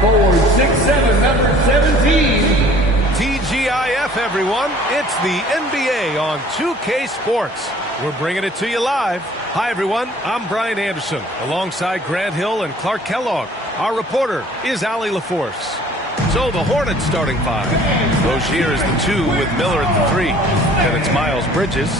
Forward 6'7", number 17. TGIF, everyone. It's the NBA on 2K Sports. We're bringing it to you live. Hi, everyone. I'm Brian Anderson, alongside Grant Hill and Clark Kellogg. Our reporter is Allie LaForce. So the Hornets starting five. Rozier is the 2 with Miller at the 3. Then it's Miles Bridges.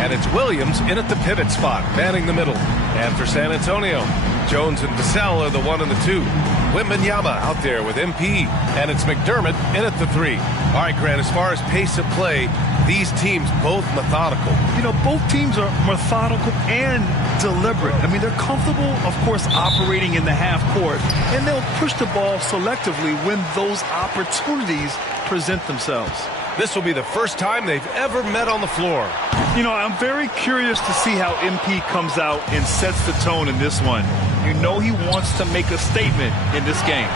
And it's Williams in at the pivot spot, manning the middle. And for San Antonio, Jones and Vassell are the 1 and the 2. Wembanyama out there with MP. And it's McDermott in at the 3. All right, Grant, as far as pace of play, these teams both methodical. You know, both teams are methodical and deliberate. I mean, they're comfortable, of course, operating in the half court. And they'll push the ball selectively when those opportunities present themselves. This will be the first time they've ever met on the floor. You know, I'm very curious to see how MP comes out and sets the tone in this one. You know he wants to make a statement in this game.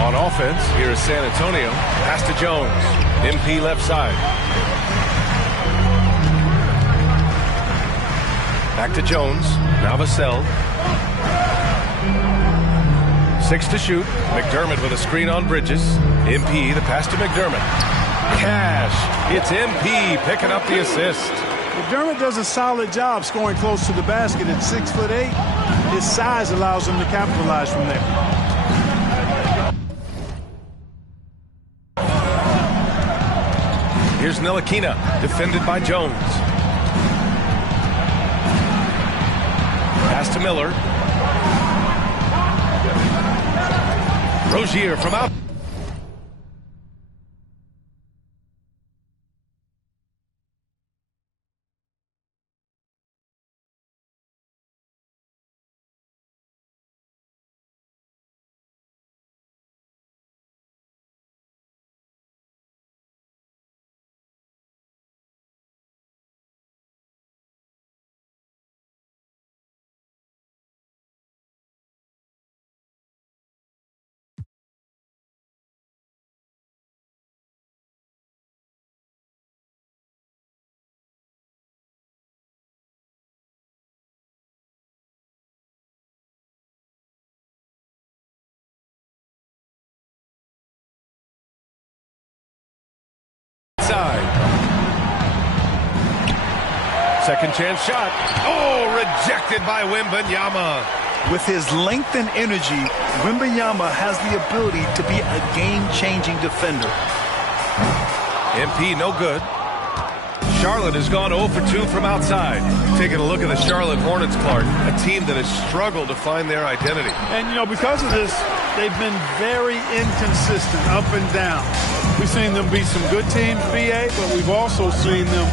On offense, here is San Antonio. Pass to Jones. MP left side. Back to Jones. Now Vassell. 6 to shoot. McDermott with a screen on Bridges. MP, the pass to McDermott. Cash. It's MP picking up the assist. McDermott does a solid job scoring close to the basket at 6'8". His size allows him to capitalize from there. Here's Ntilikina, defended by Jones. Pass to Miller. Rozier from out. Second chance shot. Oh, rejected by Wembanyama. With his length and energy, Wembanyama has the ability to be a game-changing defender. MP no good. Charlotte has gone 0 for 2 from outside. Taking a look at the Charlotte Hornets, Clark, a team that has struggled to find their identity. And, you know, because of this, they've been very inconsistent, up and down. We've seen them beat some good teams, BA, but we've also seen them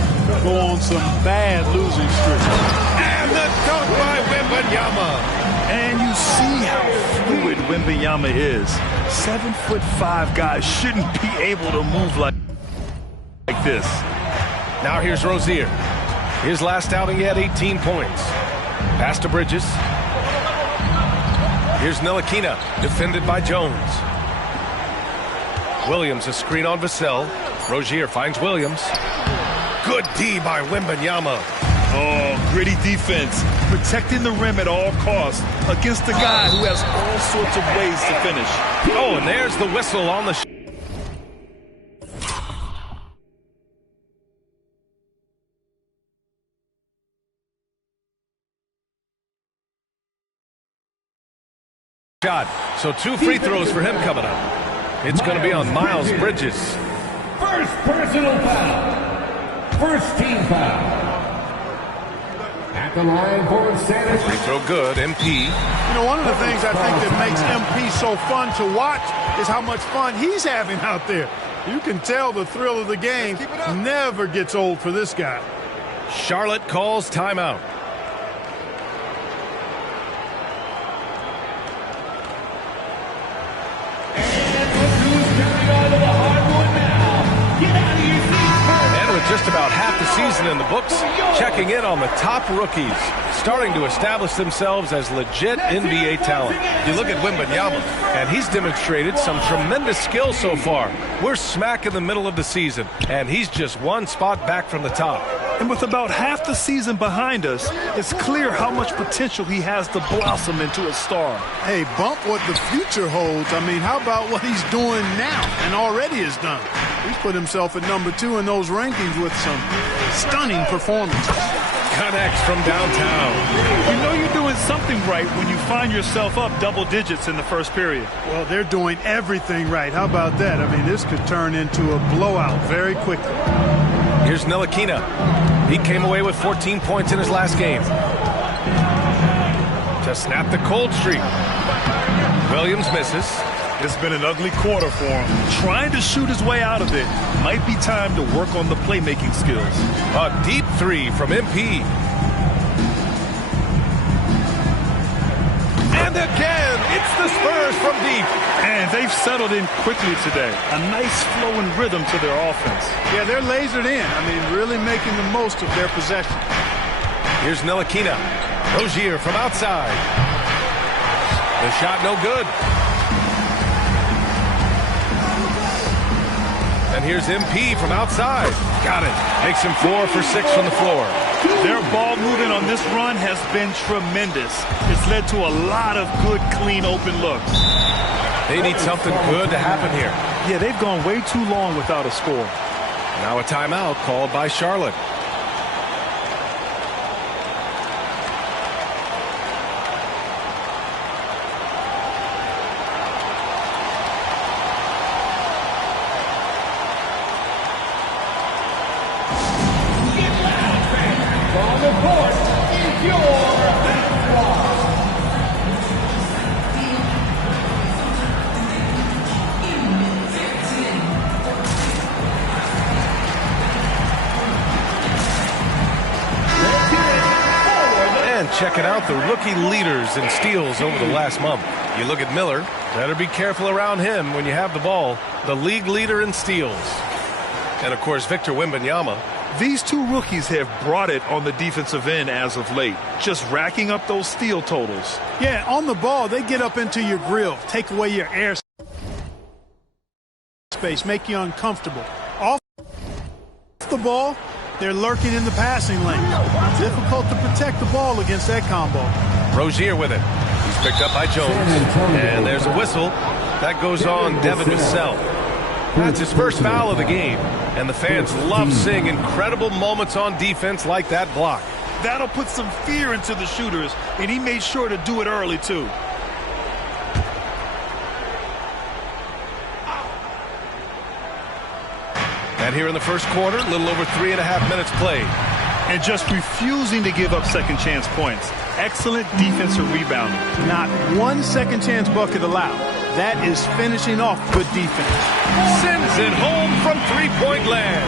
go on some bad losing streaks. And the dunk by Wembanyama. And you see how fluid Wembanyama is. 7'5" guys shouldn't be able to move like this. Now here's Rozier. His last outing, he had 18 points. Pass to Bridges. Here's Ntilikina, defended by Jones. Williams, a screen on Vassell. Rozier finds Williams. Good D by Wembanyama. Oh, gritty defense. Protecting the rim at all costs against a guy who has all sorts of ways to finish. Oh, and there's the whistle on the shot. So 2 free throws for him coming up. It's going to be on Miles Bridges. First personal foul. First team foul. At the line for San Antonio. Free throw good, MP. You know, one of the things I think that makes MP so fun to watch is how much fun he's having out there. You can tell the thrill of the game never gets old for this guy. Charlotte calls timeout. Just about half the season in the books, checking in on the top rookies, starting to establish themselves as legit NBA talent. You look at Wembanyama, and he's demonstrated some tremendous skill so far. We're smack in the middle of the season, and he's just one spot back from the top. And with about half the season behind us, it's clear how much potential he has to blossom into a star. Hey, bump what the future holds. I mean, how about what he's doing now and already has done? He's put himself at number 2 in those rankings with some stunning performances. Connects from downtown. You know you're doing something right when you find yourself up double digits in the first period. Well, they're doing everything right. How about that? I mean, this could turn into a blowout very quickly. Here's Ntilikina. He came away with 14 points in his last game. To snap the cold streak. Williams misses. It's been an ugly quarter for him. Trying to shoot his way out of it. Might be time to work on the playmaking skills. A deep three from MP. And again, it's the Spurs from deep. And they've settled in quickly today. A nice flowing rhythm to their offense. Yeah, they're lasered in. I mean, really making the most of their possession. Here's Ntilikina. Rozier from outside. The shot no good. And here's MP from outside. Got it. Makes him 4 for 6 from the floor. Their ball movement on this run has been tremendous. It's led to a lot of good, clean, open looks. They need something good to happen here. Yeah, they've gone way too long without a score. Now a timeout called by Charlotte. Checking out the rookie leaders in steals over the last month. You look at Miller, better be careful around him when you have the ball. The league leader in steals. And, of course, Victor Wembanyama. These two rookies have brought it on the defensive end as of late, just racking up those steal totals. Yeah, on the ball, they get up into your grill, take away your air space, make you uncomfortable. Off the ball, they're lurking in the passing lane. Difficult to protect the ball against that combo. Rozier with it. He's picked up by Jones. And there's a whistle. That goes on Devin Vassell. That's his first foul of the game. And the fans love seeing incredible moments on defense like that block. That'll put some fear into the shooters, and he made sure to do it early, too. And here in the first quarter, a little over 3.5 minutes played. And just refusing to give up second chance points. Excellent defensive rebounding. Not one second chance bucket allowed. That is finishing off good defense. Sends it home from three-point land.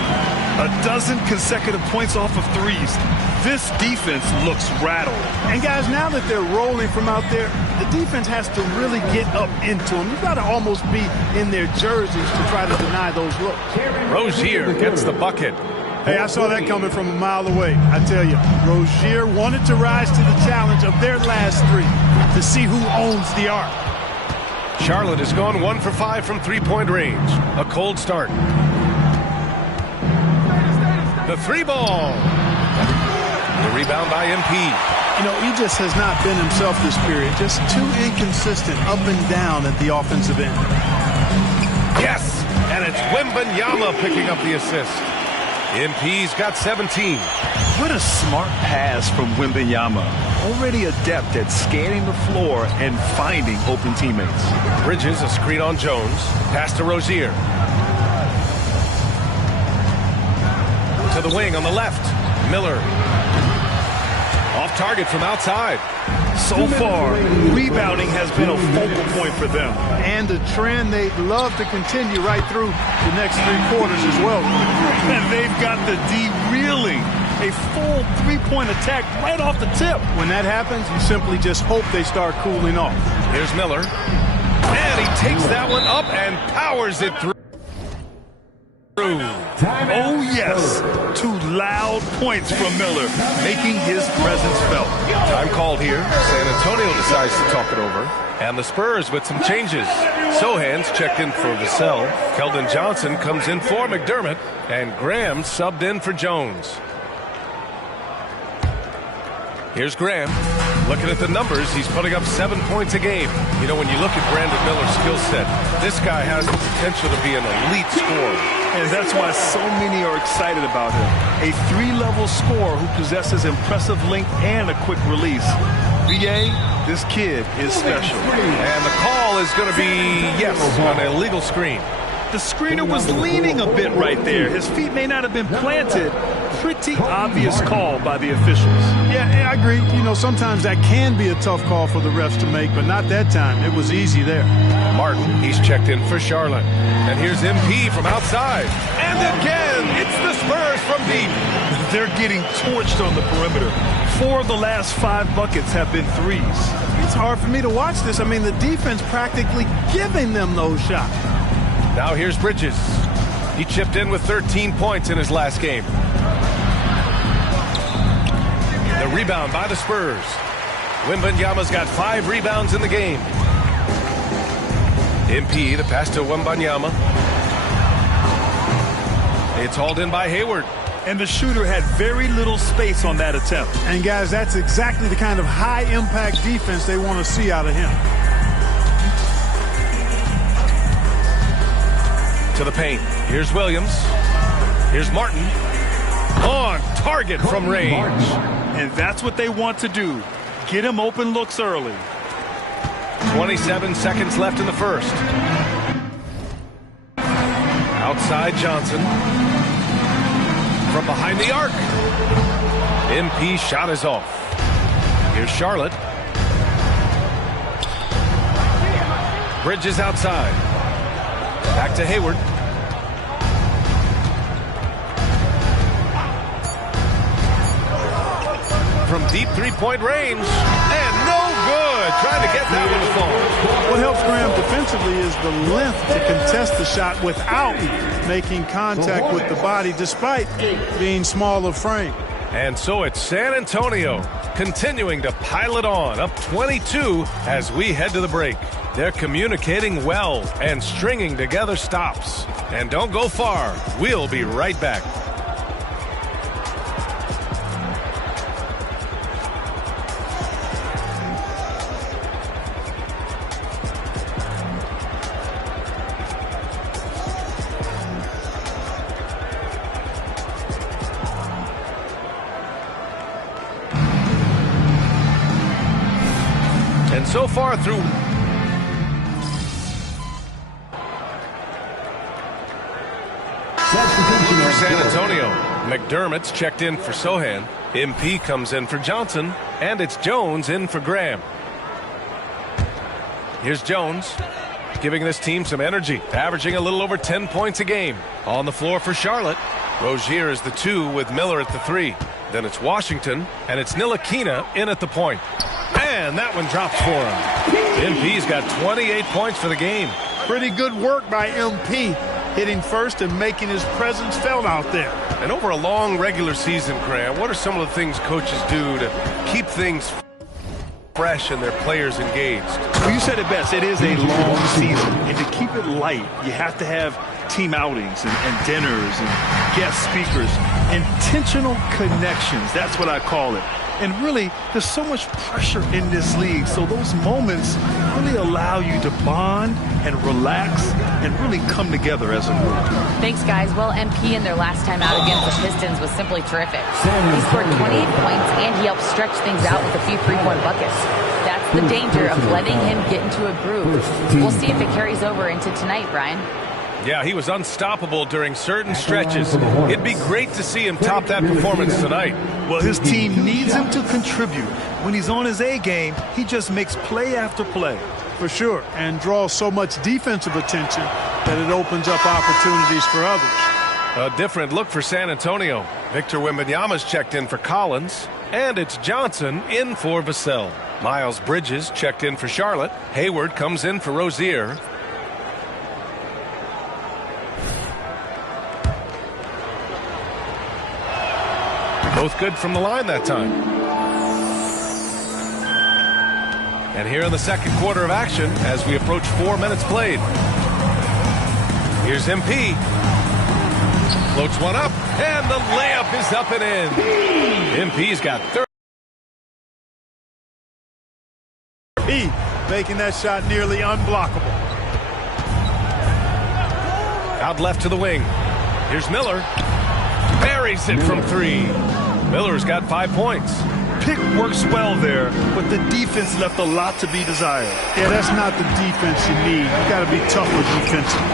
A dozen consecutive points off of threes. This defense looks rattled. And guys, now that they're rolling from out there, the defense has to really get up into them. You've got to almost be in their jerseys to try to deny those looks. Rozier gets the bucket. Hey, I saw that coming from a mile away. I tell you, Rozier wanted to rise to the challenge of their last three to see who owns the arc. Charlotte has gone 1 for 5 from three-point range. A cold start. The three ball. The rebound by MP. You know, he just has not been himself this period. Just too inconsistent up and down at the offensive end. Yes, and it's Wembanyama picking up the assist. MP's got 17. What a smart pass from Wembanyama. Already adept at scanning the floor and finding open teammates. Bridges, a screen on Jones. Pass to Rozier. To the wing on the left. Miller. Off target from outside. So far, rebounding has been a focal point for them. And a trend they'd love to continue right through the next 3 quarters as well. And they've got the D reeling. A full three-point attack right off the tip. When that happens, you simply just hope they start cooling off. Here's Miller. And he takes that one up and powers it through. Oh, yes. 2 loud points from Miller, making his presence felt. Time called here. San Antonio decides to talk it over. And the Spurs with some changes. Sohan's checked in for Vassell. Keldon Johnson comes in for McDermott. And Graham subbed in for Jones. Here's Graham. Looking at the numbers, he's putting up 7 points a game. You know, when you look at Brandon Miller's skill set, this guy has the potential to be an elite scorer. And that's why so many are excited about him. A 3-level scorer who possesses impressive length and a quick release. VA, this kid is special. And the call is going to be, yes, on an illegal screen. The screener was leaning a bit right there. His feet may not have been planted. Pretty obvious call by the officials. Yeah, I agree. You know, sometimes that can be a tough call for the refs to make, but not that time. It was easy there. Martin, he's checked in for Charlotte. And here's MP from outside. And again, it's the Spurs from deep. They're getting torched on the perimeter. 4 of the last 5 buckets have been threes. It's hard for me to watch this. I mean, the defense practically giving them those shots. Now here's Bridges. He chipped in with 13 points in his last game. The rebound by the Spurs. Wembanyama's got 5 rebounds in the game. MP, the pass to Wembanyama. It's hauled in by Hayward. And the shooter had very little space on that attempt. And guys, that's exactly the kind of high-impact defense they want to see out of him. To the paint. Here's Williams. Here's Martin. On target from range. And that's what they want to do. Get him open looks early. 27 seconds left in the first. Outside Johnson. From behind the arc. MP shot is off. Here's Charlotte. Bridges outside. Back to Hayward. From deep three-point range. And no good. Trying to get that one to fall. What helps Graham defensively is the length to contest the shot without making contact with the body, despite being small of frame. And so it's San Antonio continuing to pile it on, up 22 as we head to the break. They're communicating well and stringing together stops. And don't go far. We'll be right back. And so far through for San Antonio, McDermott's checked in for Sohan. MP comes in for Johnson, and it's Jones in for Graham. Here's Jones, giving this team some energy, averaging a little over 10 points a game. On the floor for Charlotte, Rozier is the 2 with Miller at the 3. Then it's Washington, and it's Ntilikina in at the point. And that one drops for him. MP's got 28 points for the game. Pretty good work by MP, hitting first and making his presence felt out there. And over a long regular season, Graham, what are some of the things coaches do to keep things fresh and their players engaged? Well, you said it best. It is a long season. And to keep it light, you have to have team outings and dinners and guest speakers. Intentional connections. That's what I call it. And really, there's so much pressure in this league. So those moments really allow you to bond and relax and really come together as a group. Thanks, guys. Well, MP in their last time out against the Pistons was simply terrific. He scored 28 points, and he helped stretch things out with a few three-point buckets. That's the danger of letting him get into a groove. We'll see if it carries over into tonight, Brian. Yeah, he was unstoppable during certain stretches. It'd be great to see him top that performance tonight. Well, his team needs him to contribute. When he's on his A game, he just makes play after play. For sure, and draws so much defensive attention that it opens up opportunities for others. A different look for San Antonio. Victor Wembanyama's checked in for Collins, and it's Johnson in for Vassell. Miles Bridges checked in for Charlotte. Hayward comes in for Rozier. Both good from the line that time. And here in the second quarter of action as we approach 4 minutes played. Here's MP. Floats one up, and the layup is up and in. MP's got 30. MP making that shot nearly unblockable. Out left to the wing. Here's Miller. Buries it from 3. Miller's got 5 points. Pick works well there, but the defense left a lot to be desired. Yeah, that's not the defense you need. You got to be tougher defensively.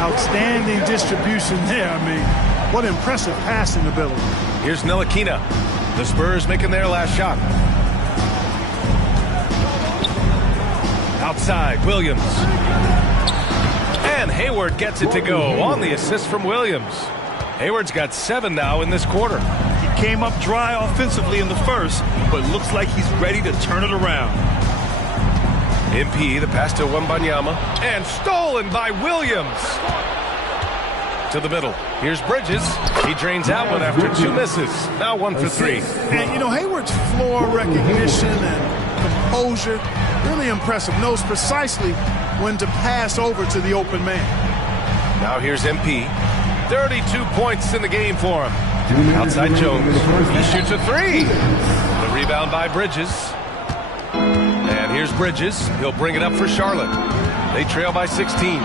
Outstanding distribution there. I mean, what impressive passing ability. Here's Ntilikina. The Spurs making their last shot. Outside, Williams. And Hayward gets it to go on the assist from Williams. Hayward's got 7 now in this quarter. He came up dry offensively in the first, but looks like he's ready to turn it around. MP, the pass to Wembanyama, and stolen by Williams. To the middle. Here's Bridges. He drains out one after 2 misses. Now 1 for 3. And, you know, Hayward's floor recognition and composure, really impressive. Knows precisely when to pass over to the open man. Now here's MP. 32 points in the game for him. Outside Jones. He shoots a 3. The rebound by Bridges. And here's Bridges. He'll bring it up for Charlotte. They trail by 16.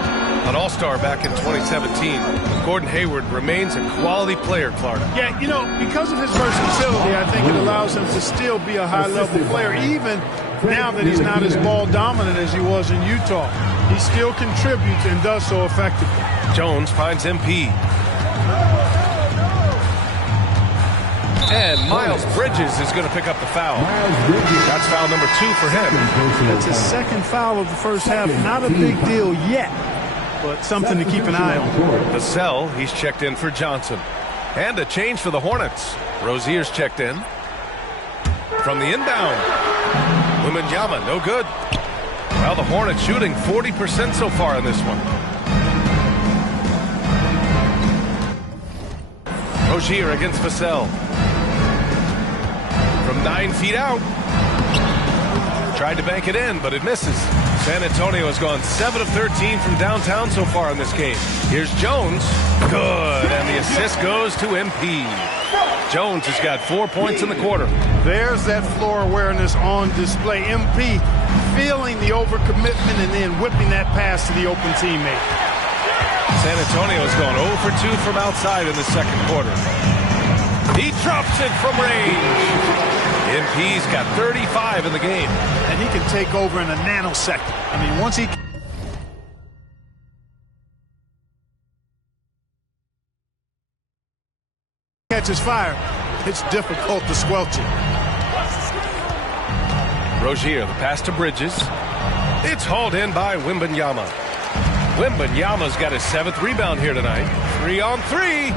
An all-star back in 2017. Gordon Hayward remains a quality player, Clark. Yeah, you know, because of his versatility, I think it allows him to still be a high-level player, even now that he's not as ball-dominant as he was in Utah. He still contributes and does so effectively. Jones finds MP. And Miles Bridges is going to pick up the foul. That's foul number 2 for him. That's his second foul of the first half. Not a big deal yet, but something to keep an eye on. Vassell, he's checked in for Johnson. And a change for the Hornets. Rozier's checked in. From the inbound. Wembanyama, no good. Well, the Hornets shooting 40% so far in this one. Rozier against Vassell. From 9 feet out. Tried to bank it in, but it misses. San Antonio has gone 7 of 13 from downtown so far in this game. Here's Jones. Good. And the assist goes to MP. Jones has got 4 points in the quarter. There's that floor awareness on display. MP feeling the overcommitment and then whipping that pass to the open teammate. San Antonio's gone 0 for 2 from outside in the second quarter. He drops it from range. MP's got 35 in the game. And he can take over in a nanosecond. I mean, once he catches fire, it's difficult to squelch it. Rozier, the pass to Bridges. It's hauled in by Wembanyama. Wembanyama's got his 7th rebound here tonight. 3 on 3.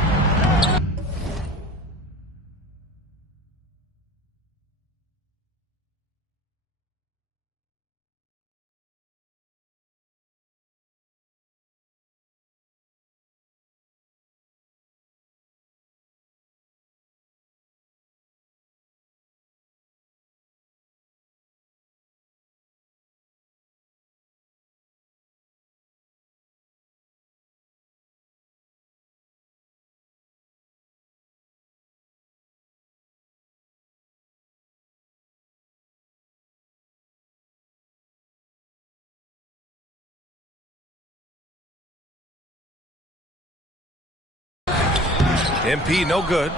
MP no good.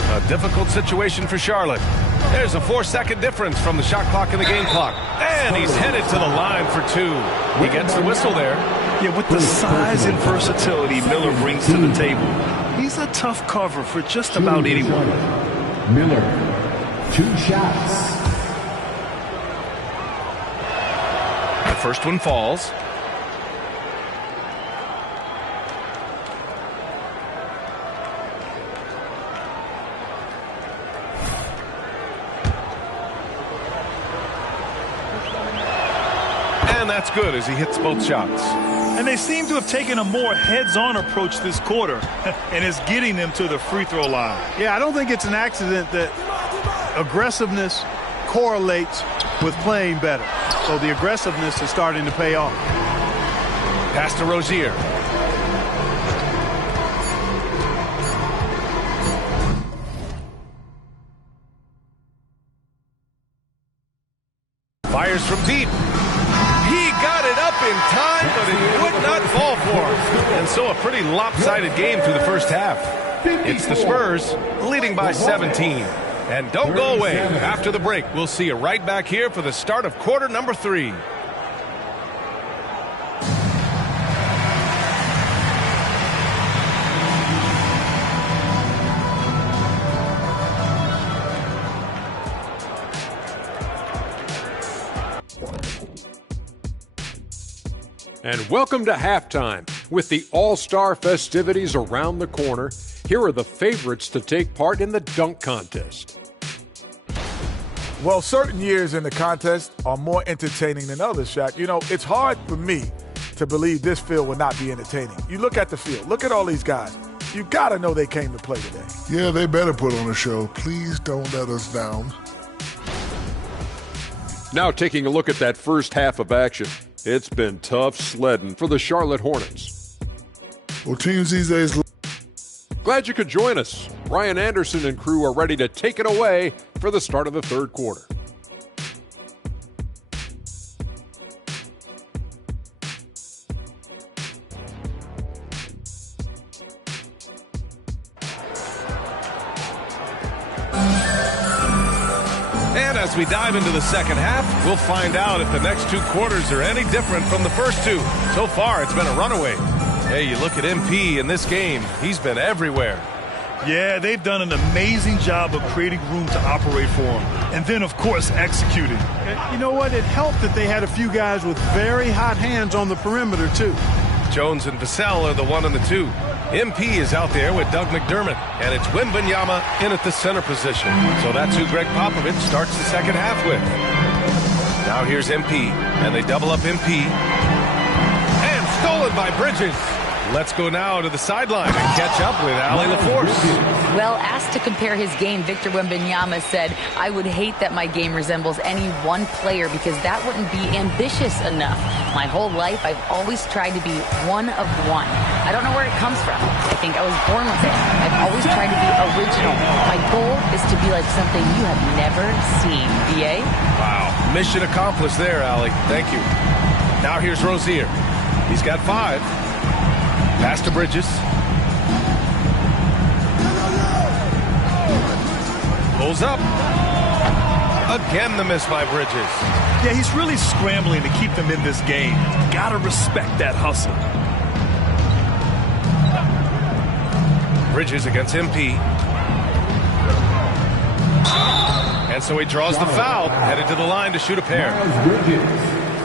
A difficult situation for Charlotte. There's a 4-second difference from the shot clock and the game clock. And he's headed to the line for 2. He gets the whistle there. Yeah, with the size and versatility Miller brings to the table, he's a tough cover for just about anyone. Miller, 2 shots. The first one falls. And that's good as he hits both shots. And they seem to have taken a more heads-on approach this quarter, and it's getting them to the free throw line. Yeah, I don't think it's an accident that aggressiveness correlates with playing better. So the aggressiveness is starting to pay off. Pass to Rozier. Fires from deep. He got it up in time, but it would not fall for him. And so a pretty lopsided game through the first half. It's the Spurs leading by 17. And don't go away. After the break, we'll see you right back here for the start of quarter number 3. And welcome to halftime. With the All-Star festivities around the corner, here are the favorites to take part in the dunk contest. Well, certain years in the contest are more entertaining than others, Shaq. You know, it's hard for me to believe this field will not be entertaining. You look at the field. Look at all these guys. You got to know they came to play today. Yeah, they better put on a show. Please don't let us down. Now taking a look at that first half of action. It's been tough sledding for the Charlotte Hornets. Well, teams these days... Glad you could join us. Ryan Anderson and crew are ready to take it away for the start of the third quarter. And as we dive into the second half, we'll find out if the next 2 quarters are any different from the first 2. So far, it's been a runaway. Hey, you look at MP in this game, he's been everywhere. Yeah, they've done an amazing job of creating room to operate for him. And then, of course, executing. You know what? It helped that they had a few guys with very hot hands on the perimeter, too. Jones and Vassell are the 1 and the 2. MP is out there with Doug McDermott, and it's Wembanyama in at the center position. So that's who Greg Popovich starts the second half with. Now here's MP, and they double up MP. And stolen by Bridges. Let's go now to the sideline and catch up with Allie LaForce. Well, asked to compare his game, Victor Wembanyama said, "I would hate that my game resembles any one player because that wouldn't be ambitious enough. My whole life, I've always tried to be one of one. I don't know where it comes from. I think I was born with it. I've always tried to be original. My goal is to be like something you have never seen." BA? Wow. Mission accomplished there, Allie. Thank you. Now here's Rozier. He's got 5. Pass to Bridges. Pulls up. Again the miss by Bridges. Yeah, he's really scrambling to keep them in this game. Gotta respect that hustle. Bridges against MP. And so he draws the foul, headed to the line to shoot a pair.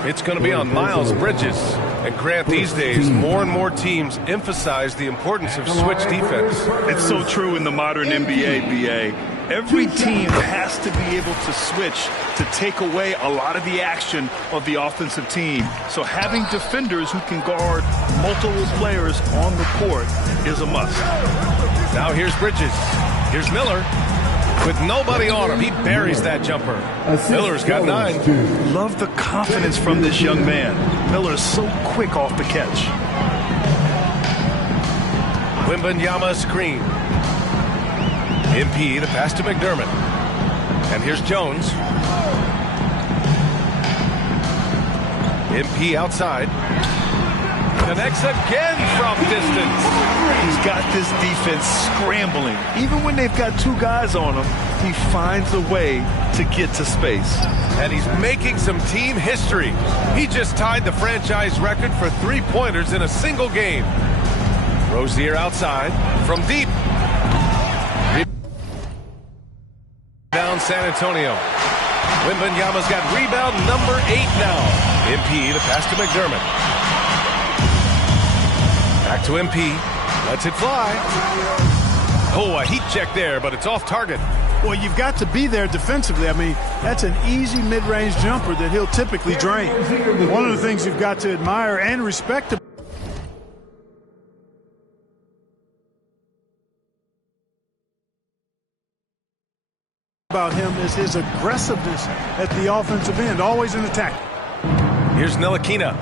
It's going to be on Miles Bridges. And Grant, these days, more and more teams emphasize the importance of switch defense. It's so true in the modern NBA, BA. Every team has to be able to switch to take away a lot of the action of the offensive team. So having defenders who can guard multiple players on the court is a must. Now here's Bridges. Here's Miller. With nobody on him, he buries that jumper. Miller's got 9. Love the confidence from this young man. Miller is so quick off the catch. Wembanyama screen. MP, the pass to McDermott. And here's Jones. MP outside. Connects again from distance. He's got this defense scrambling. Even when they've got 2 guys on him, he finds a way to get to space. And he's making some team history. He just tied the franchise record for 3-pointers in a single game. Rozier outside from deep. Down San Antonio. Wembanyama's got rebound number 8 now. MP, the pass to McDermott. Back to MP. Lets it fly. Oh, a heat check there, but it's off target. Well, you've got to be there defensively. I mean, that's an easy mid-range jumper that he'll typically drain. One of the things you've got to admire and respect about him is his aggressiveness at the offensive end, always in attack. Here's Ntilikina.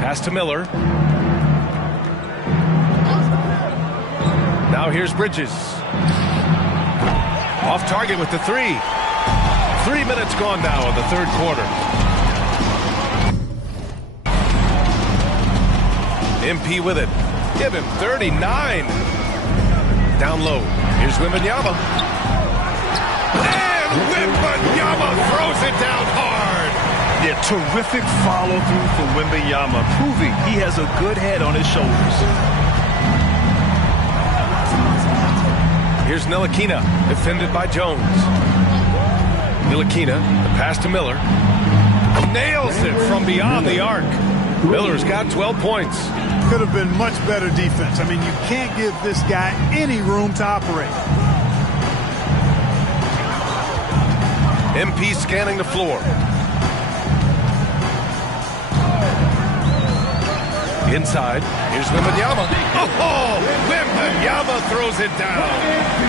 Pass to Miller. Now here's Bridges. Off target with the 3. 3 minutes gone now in the third quarter. MP with it. Give him 39. Down low. Here's Wembanyama. And Wembanyama throws it down hard. Yeah, terrific follow-through from Wembanyama, proving he has a good head on his shoulders. Here's Ntilikina, defended by Jones. Ntilikina, the pass to Miller. Nails it from beyond the arc. Miller's got 12 points. Could have been much better defense. I mean, you can't give this guy any room to operate. MP scanning the floor. Inside, here's Wembanyama. Oh, Wembanyama throws it down.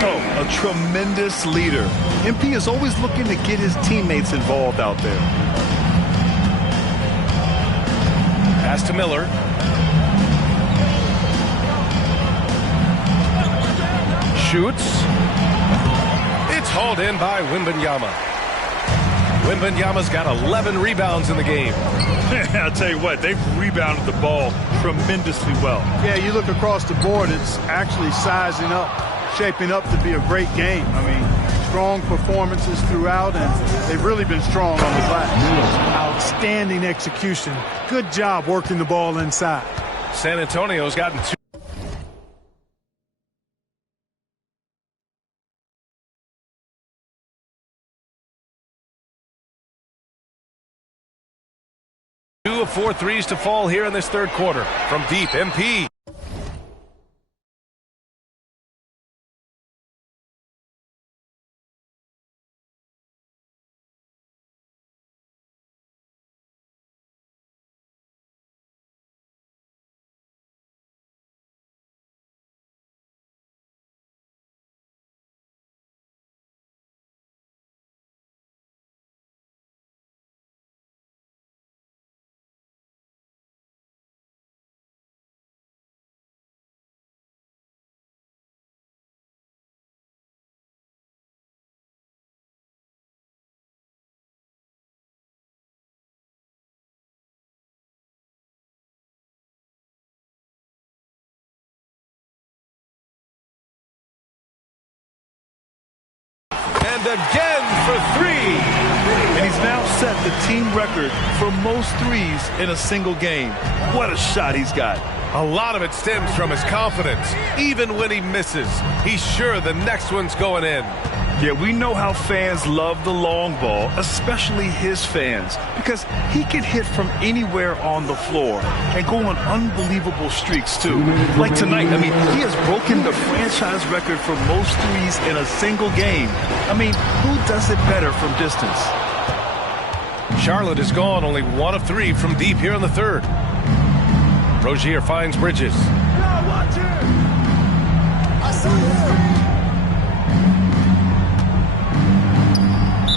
Oh, a tremendous leader. MP is always looking to get his teammates involved out there. Pass to Miller. Shoots. It's hauled in by Wembanyama. Wembanyama's got 11 rebounds in the game. I'll tell you what, they've rebounded the ball tremendously well. Yeah, you look across the board, it's actually sizing up, shaping up to be a great game. I mean, strong performances throughout, and they've really been strong on the glass. Outstanding execution. Good job working the ball inside. San Antonio's gotten 2. Two of 4 threes to fall here in this third quarter. From deep, MP. And again for 3. And he's now set the team record for most threes in a single game. What a shot he's got. A lot of it stems from his confidence. Even when he misses, he's sure the next one's going in. Yeah, we know how fans love the long ball, especially his fans, because he can hit from anywhere on the floor and go on unbelievable streaks, too. Like tonight, I mean, he has broken the franchise record for most threes in a single game. I mean, who does it better from distance? Charlotte is gone only 1 of 3 from deep here in the third. Rozier finds Bridges.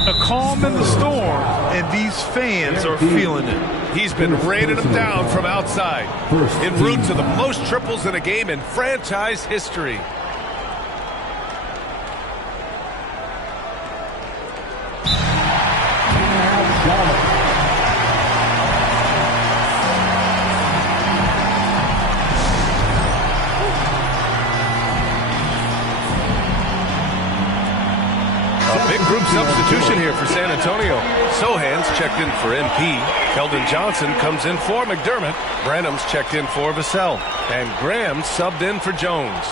A calm in the storm, and these fans are feeling it. He's been raining them down from outside. En route to the most triples in a game in franchise history. Group substitution here for San Antonio. Sohan's checked in for MP. Keldon Johnson comes in for McDermott. Branham's checked in for Vassell. And Graham subbed in for Jones.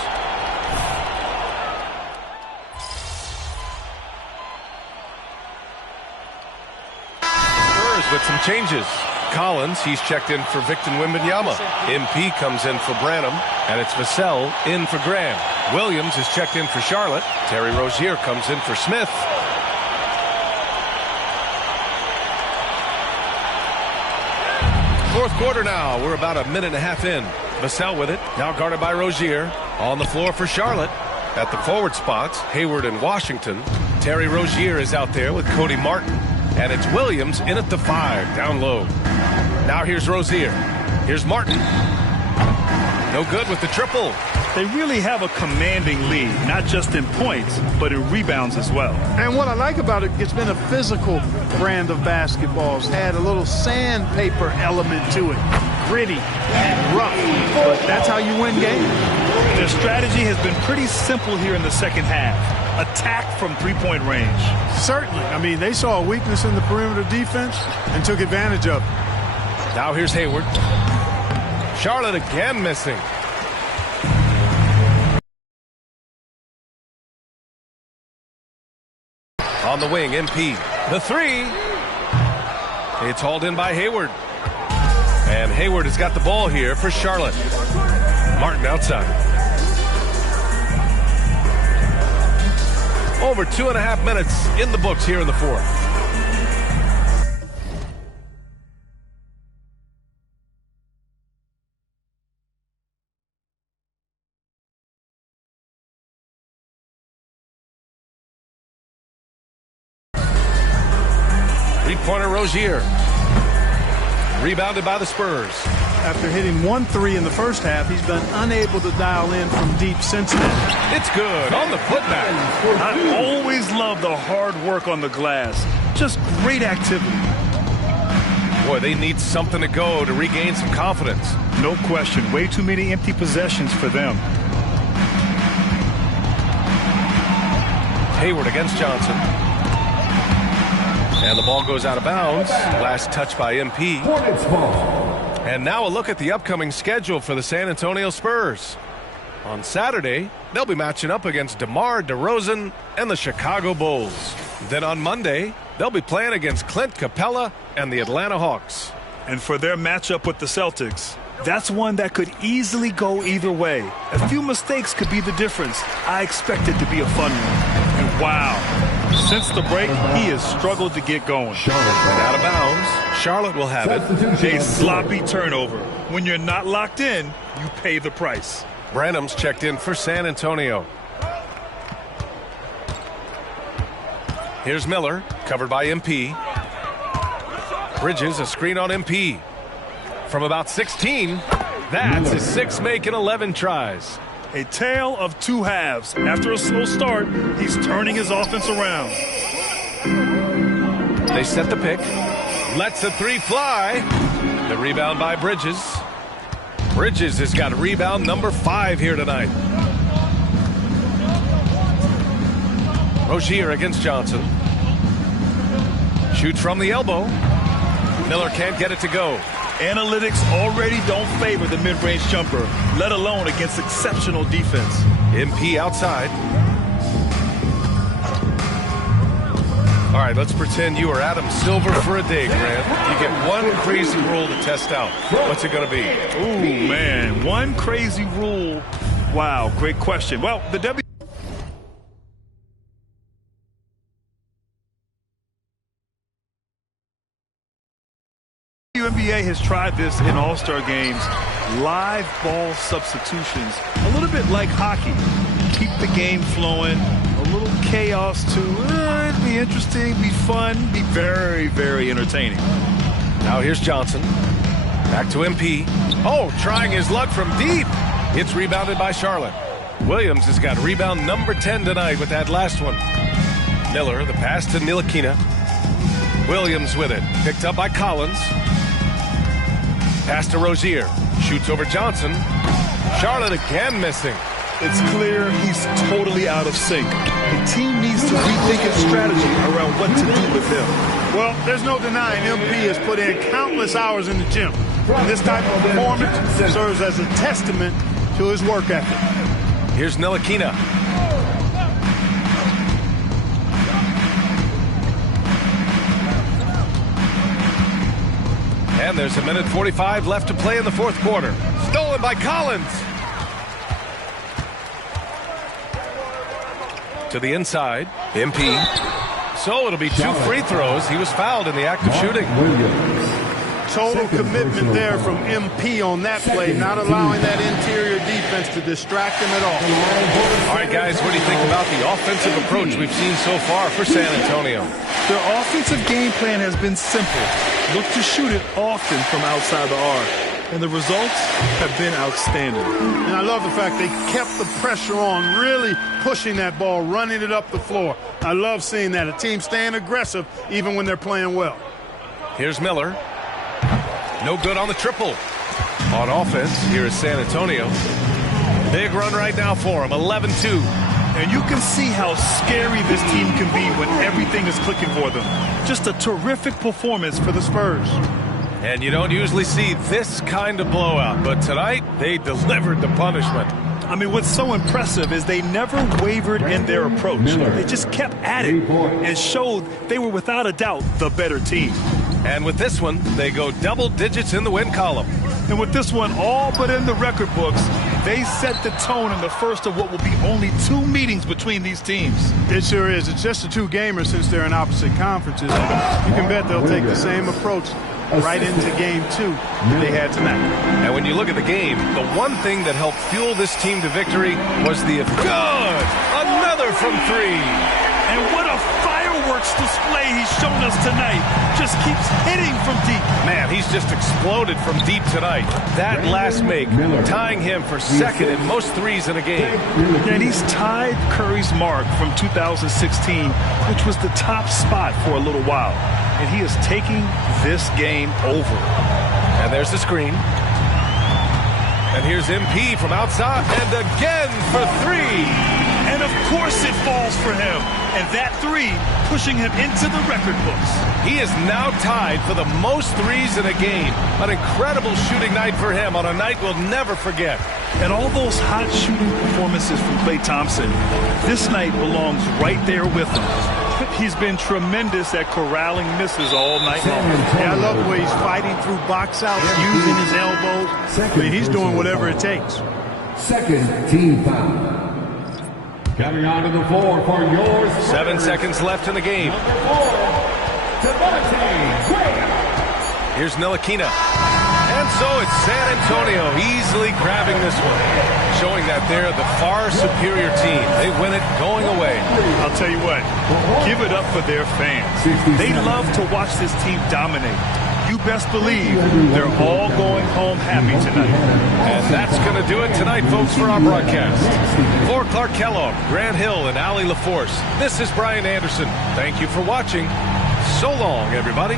Spurs with some changes. Collins, he's checked in for Victor Wembanyama. MP comes in for Branham, and it's Vassell in for Graham. Williams is checked in for Charlotte. Terry Rozier comes in for Smith. Fourth quarter now. We're about a minute and a half in. Vassell with it, now guarded by Rozier. On the floor for Charlotte. At the forward spots, Hayward and Washington. Terry Rozier is out there with Cody Martin. And it's Williams in at the 5, down low. Now here's Rozier. Here's Martin. No good with the triple. They really have a commanding lead, not just in points, but in rebounds as well. And what I like about it, it's been a physical brand of basketball. It's had a little sandpaper element to it. Gritty and rough, but that's how you win games. Their strategy has been pretty simple here in the second half. Attack from three-point range. Certainly. I mean, they saw a weakness in the perimeter defense and took advantage of it. Now here's Hayward. Charlotte again missing. On the wing, MP. The three. It's hauled in by Hayward. And Hayward has got the ball here for Charlotte. Martin outside. Over 2.5 minutes in the books here in the fourth. Three-pointer Rozier. Rebounded by the Spurs. After hitting 1-3 in the first half, he's been unable to dial in from deep since then. It's good on the putback. I always love the hard work on the glass. Just great activity. Boy, they need something to go to regain some confidence. No question. Way too many empty possessions for them. Hayward against Johnson. And the ball goes out of bounds. Last touch by MP. And now a look at the upcoming schedule for the San Antonio Spurs. On Saturday, they'll be matching up against DeMar DeRozan and the Chicago Bulls. Then on Monday, they'll be playing against Clint Capella and the Atlanta Hawks. And for their matchup with the Celtics, that's one that could easily go either way. A few mistakes could be the difference. I expect it to be a fun one. And wow. Since the break, he has struggled to get going. And out of bounds, Charlotte will have it. A sloppy turnover. When you're not locked in, you pay the price. Branham's checked in for San Antonio. Here's Miller, covered by MP. Bridges, a screen on MP. From about 16, that's his 6 make in 11 tries. A tale of two halves. After a slow start, he's turning his offense around. They set the pick. Lets the three fly. The rebound by Bridges. Bridges has got rebound number 5 here tonight. Rozier against Johnson. Shoots from the elbow. Miller can't get it to go. Analytics already don't favor the mid-range jumper, let alone against exceptional defense. MP outside. All right, let's pretend you are Adam Silver for a day, Grant. You get one crazy rule to test out. What's it going to be? Ooh, man, one crazy rule. Wow, great question. Well, the WNBA has tried this in all-star games. Live ball substitutions, a little bit like hockey. Keep the game flowing, a little chaos too. It'd be interesting, be fun, be very, very entertaining. Now here's Johnson. Back to MP. Oh, trying his luck from deep. It's rebounded by Charlotte. Williams has got rebound number 10 tonight with that last one. Miller, the pass to Ntilikina. Williams with it. Picked up by Collins. Pass to Rozier. Shoots over Johnson. Charlotte again missing. It's clear he's totally out of sync. The team needs to rethink its strategy around what to do with him. Well, there's no denying MP has put in countless hours in the gym. And this type of performance serves as a testament to his work ethic. Here's Ntilikina. And there's 1:45 left to play in the fourth quarter. Stolen by Collins. To the inside. MP. So it'll be 2 free throws. He was fouled in the act of shooting. Total commitment there from MP on that play, not allowing that interior defense to distract him at all. All right, guys, what do you think about the offensive approach we've seen so far for San Antonio? Their offensive game plan has been simple. Look to shoot it often from outside the arc. And the results have been outstanding. And I love the fact they kept the pressure on, really pushing that ball, running it up the floor. I love seeing that. A team staying aggressive even when they're playing well. Here's Miller. No good on the triple. On offense, here is San Antonio. Big run right now for him, 11-2. And you can see how scary this team can be when everything is clicking for them. Just a terrific performance for the Spurs. And you don't usually see this kind of blowout, but tonight they delivered the punishment. I mean, what's so impressive is they never wavered in their approach. They just kept at it and showed they were without a doubt the better team. And with this one, they go double digits in the win column. And with this one all but in the record books, they set the tone in the first of what will be only 2 meetings between these teams. It sure is. It's just a 2-gamer since they're in opposite conferences. You can bet they'll take the same approach right into game 2 that they had tonight. And when you look at the game, the one thing that helped fuel this team to victory was the good. Another from 3. And what a fireworks display he's shown us tonight. Just keeps hitting from deep. Man, he's just exploded from deep tonight. That last make, tying him for second in most threes in a game. And he's tied Curry's mark from 2016, which was the top spot for a little while. And he is taking this game over. And there's the screen. And here's MP from outside. And again for 3. And of course it falls for him. And that 3 pushing him into the record books. He is now tied for the most threes in a game. An incredible shooting night for him on a night we'll never forget. And all those hot shooting performances from Klay Thompson, this night belongs right there with him. He's been tremendous at corralling misses all night long. Yeah, I love the way he's fighting through box outs, using his elbows. I mean, he's doing whatever it takes. Second team foul. Coming onto the floor for yours. 7 seconds left in the game. Here's Ntilikina. And so it's San Antonio easily grabbing this one, showing that they're the far superior team. They win it going away. I'll tell you what, give it up for their fans. They love to watch this team dominate. You best believe they're all going home happy tonight. And that's going to do it tonight, folks, for our broadcast. For Clark Kellogg, Grant Hill, and Allie LaForce, this is Brian Anderson. Thank you for watching. So long, everybody.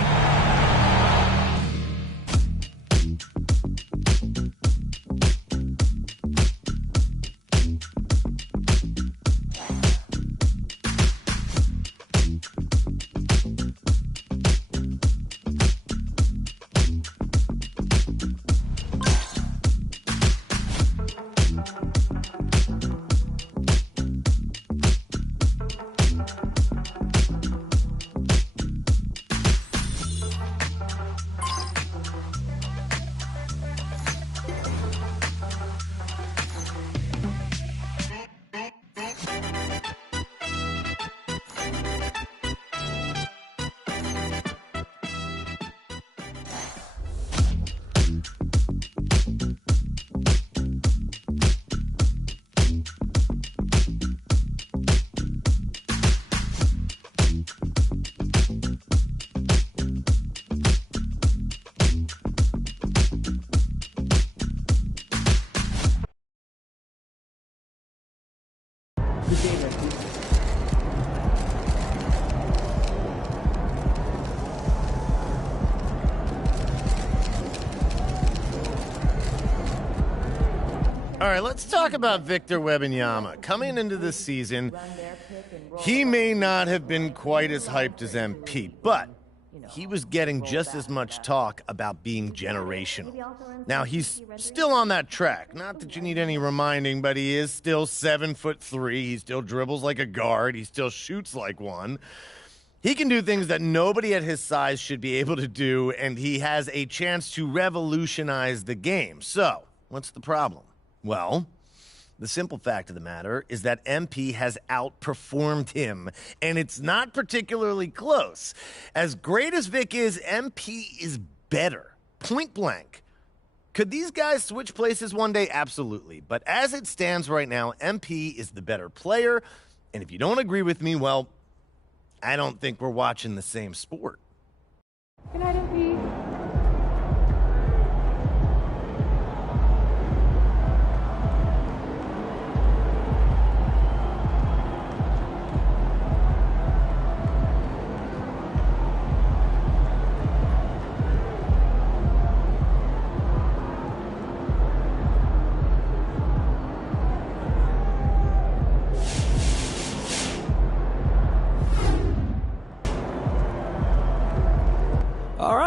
All right, let's talk about Victor Wembanyama. Coming into this season, he may not have been quite as hyped as MP, but he was getting just as much talk about being generational. Now, he's still on that track. Not that you need any reminding, but he is still 7'3". He still dribbles like a guard. He still shoots like one. He can do things that nobody at his size should be able to do, and he has a chance to revolutionize the game. So, what's the problem? Well, the simple fact of the matter is that MP has outperformed him, and it's not particularly close. As great as Vic is, MP is better. Point blank. Could these guys switch places one day? Absolutely. But as it stands right now, MP is the better player, and if you don't agree with me, well, I don't think we're watching the same sport. Good night, MP.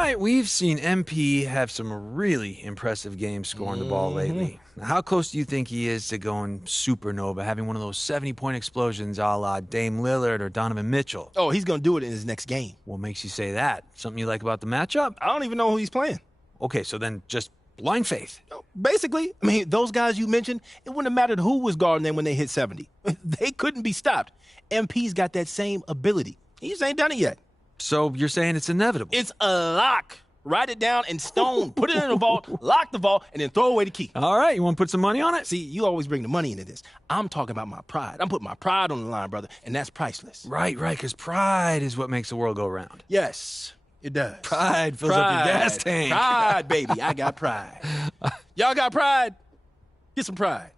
right, we've seen MP have some really impressive games scoring the ball lately. Now, how close do you think he is to going supernova, having one of those 70-point explosions a la Dame Lillard or Donovan Mitchell? Oh, he's going to do it in his next game. What makes you say that? Something you like about the matchup? I don't even know who he's playing. Okay, so then just blind faith. Basically, I mean, those guys you mentioned, it wouldn't have mattered who was guarding them when they hit 70. They couldn't be stopped. MP's got that same ability. He just ain't done it yet. So you're saying it's inevitable? It's a lock. Write it down in stone, put it in a vault, lock the vault, and then throw away the key. All right, you want to put some money on it? See, you always bring the money into this. I'm talking about my pride. I'm putting my pride on the line, brother, and that's priceless. Right, because pride is what makes the world go round. Yes, it does. Pride fills up your gas tank. Pride, baby. I got pride. Y'all got pride? Get some pride.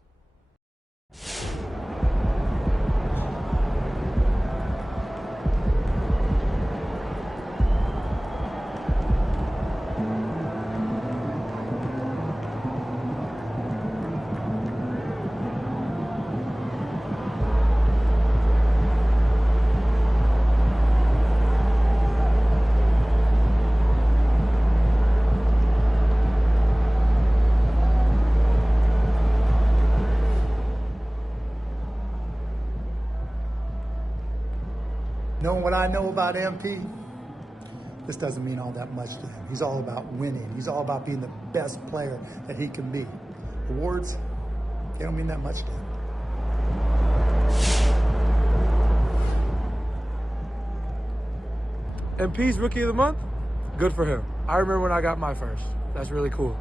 Knowing what I know about MP, this doesn't mean all that much to him. He's all about winning. He's all about being the best player that he can be. Awards, they don't mean that much to him. MP's Rookie of the Month? Good for him. I remember when I got my first. That's really cool.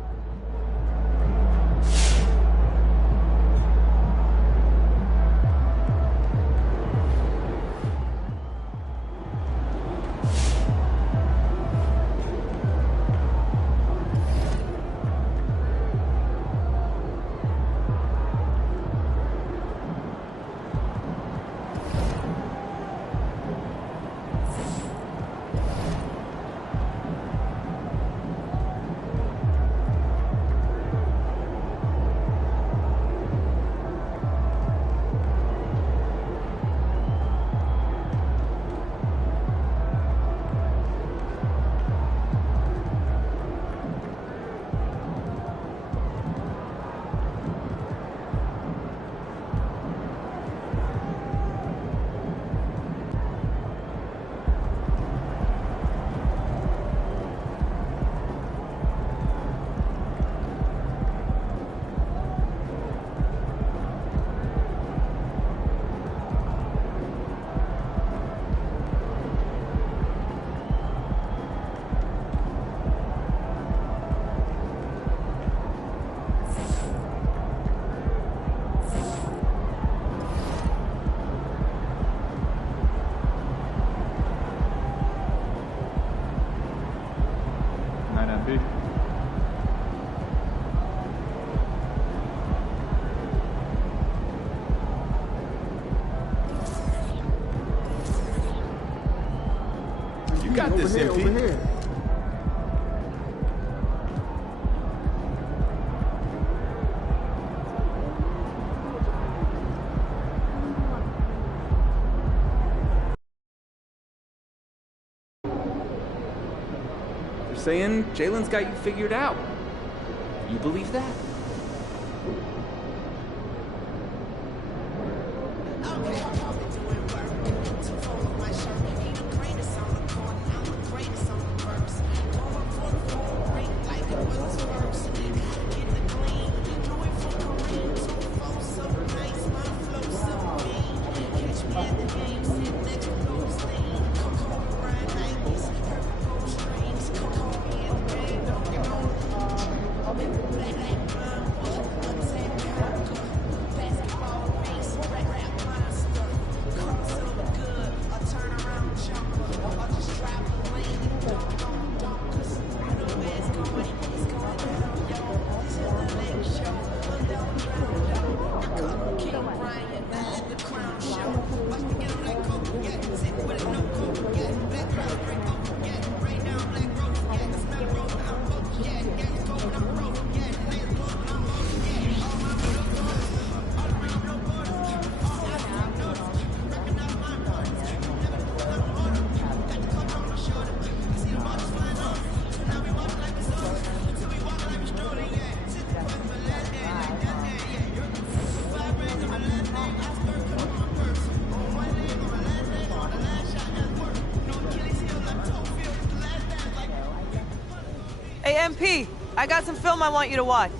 You got this, MP. Over here. They're saying Jalen's got you figured out. You believe that? Hey, MP, I got some film I want you to watch.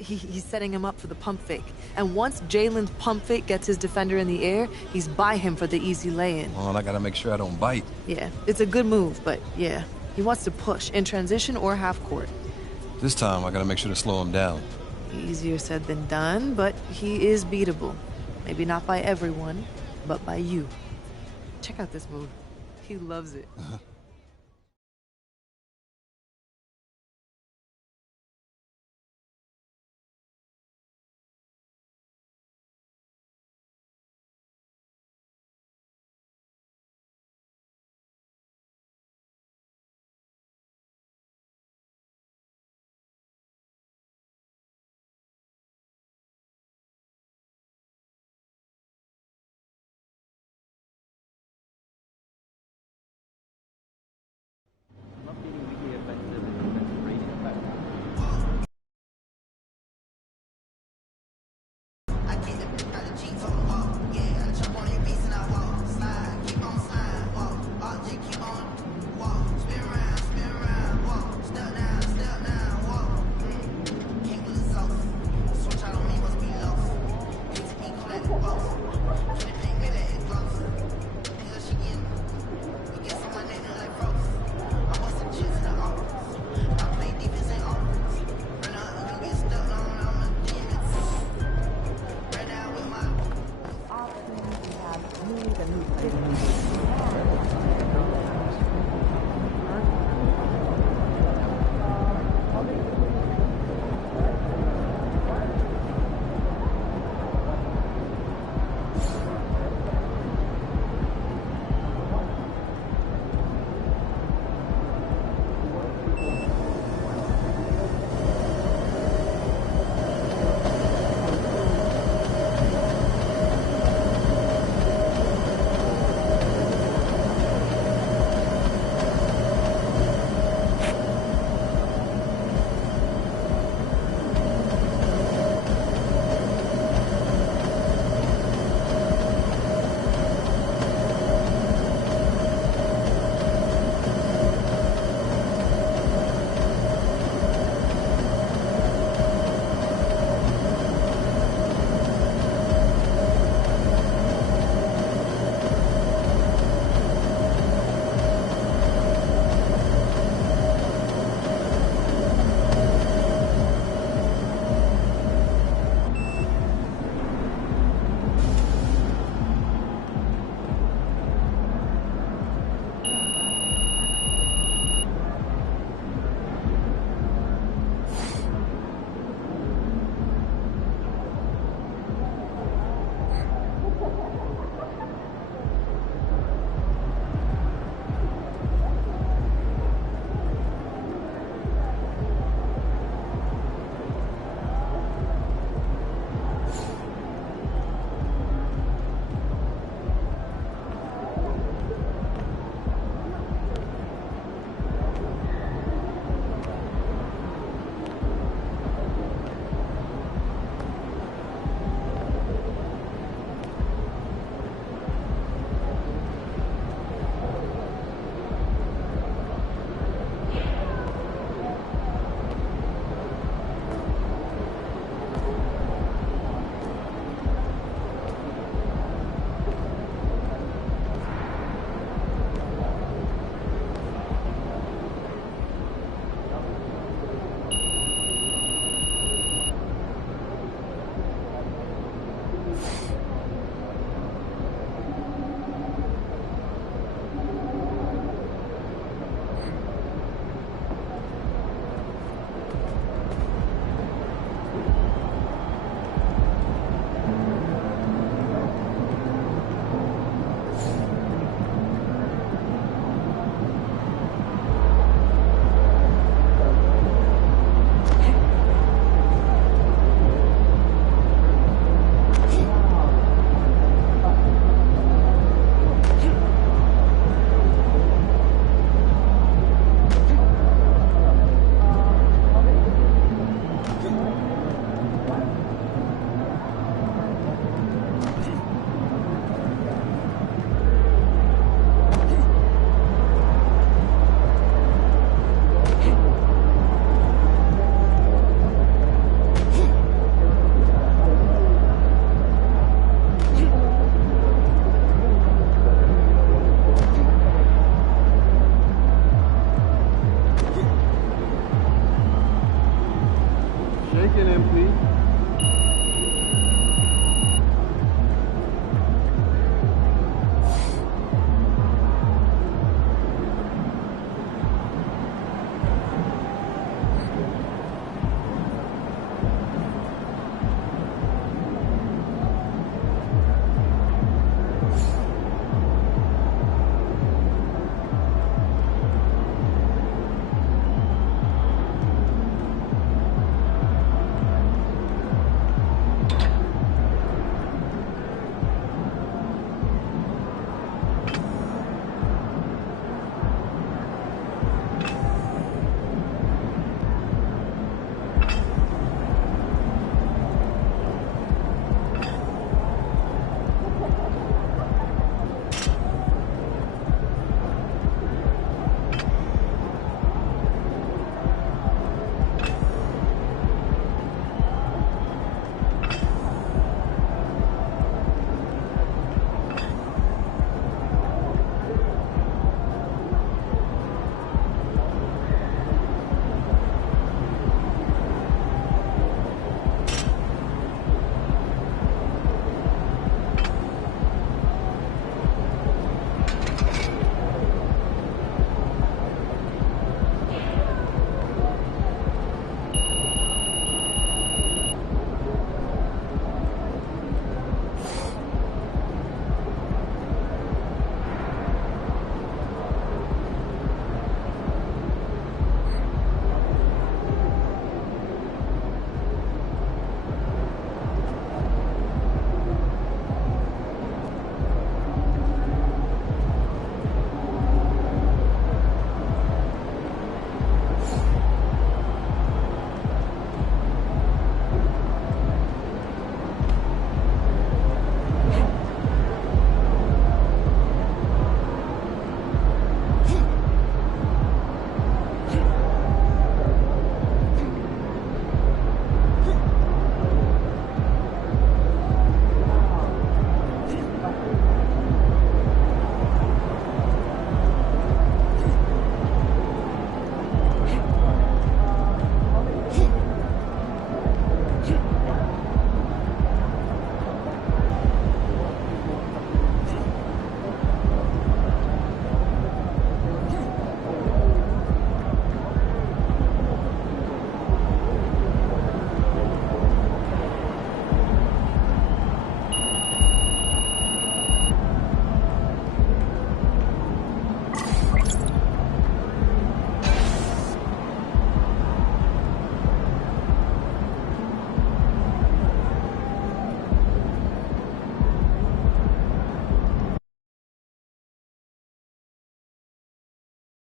He's setting him up for the pump fake. And once Jalen's pump fake gets his defender in the air, he's by him for the easy lay-in. Well, I gotta make sure I don't bite. Yeah, it's a good move, but yeah. He wants to push, in transition or half court. This time, I gotta make sure to slow him down. Easier said than done, but he is beatable. Maybe not by everyone, but by you. Check out this move. He loves it. can MP.